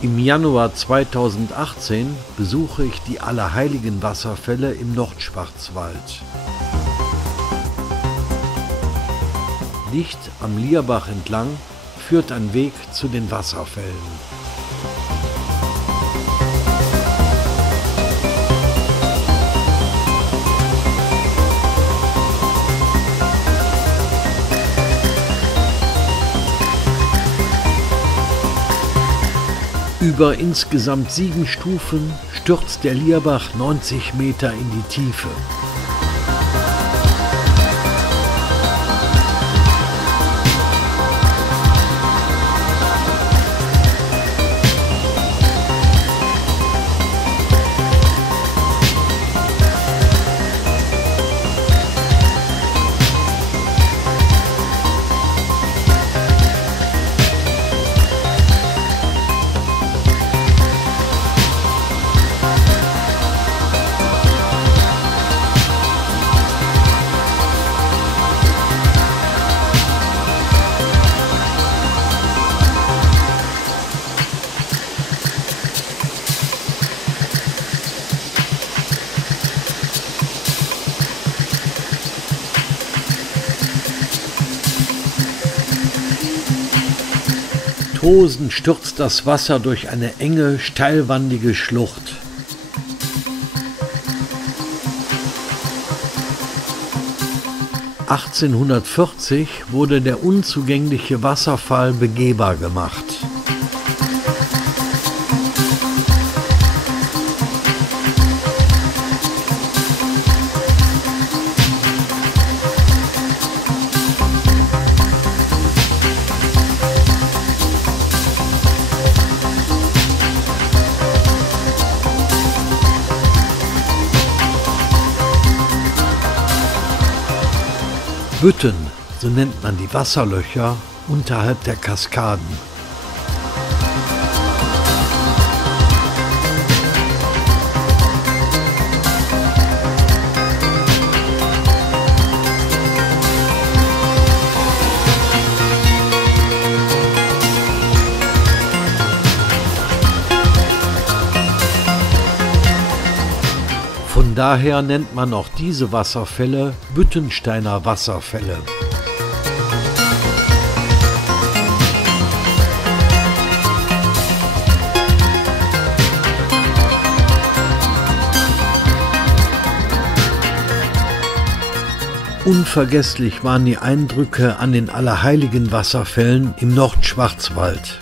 Im Januar 2018 besuche ich die Allerheiligen-Wasserfälle im Nordschwarzwald. Dicht am Lierbach entlang führt ein Weg zu den Wasserfällen. Über insgesamt 7 Stufen stürzt der Lierbach 90 Meter in die Tiefe. Tosend stürzt das Wasser durch eine enge, steilwandige Schlucht. (1840) wurde der unzugängliche Wasserfall begehbar gemacht. Bütten, so nennt man die Wasserlöcher unterhalb der Kaskaden. Von daher nennt man auch diese Wasserfälle Büttensteiner Wasserfälle. Unvergesslich waren die Eindrücke an den Allerheiligen-Wasserfällen im Nordschwarzwald.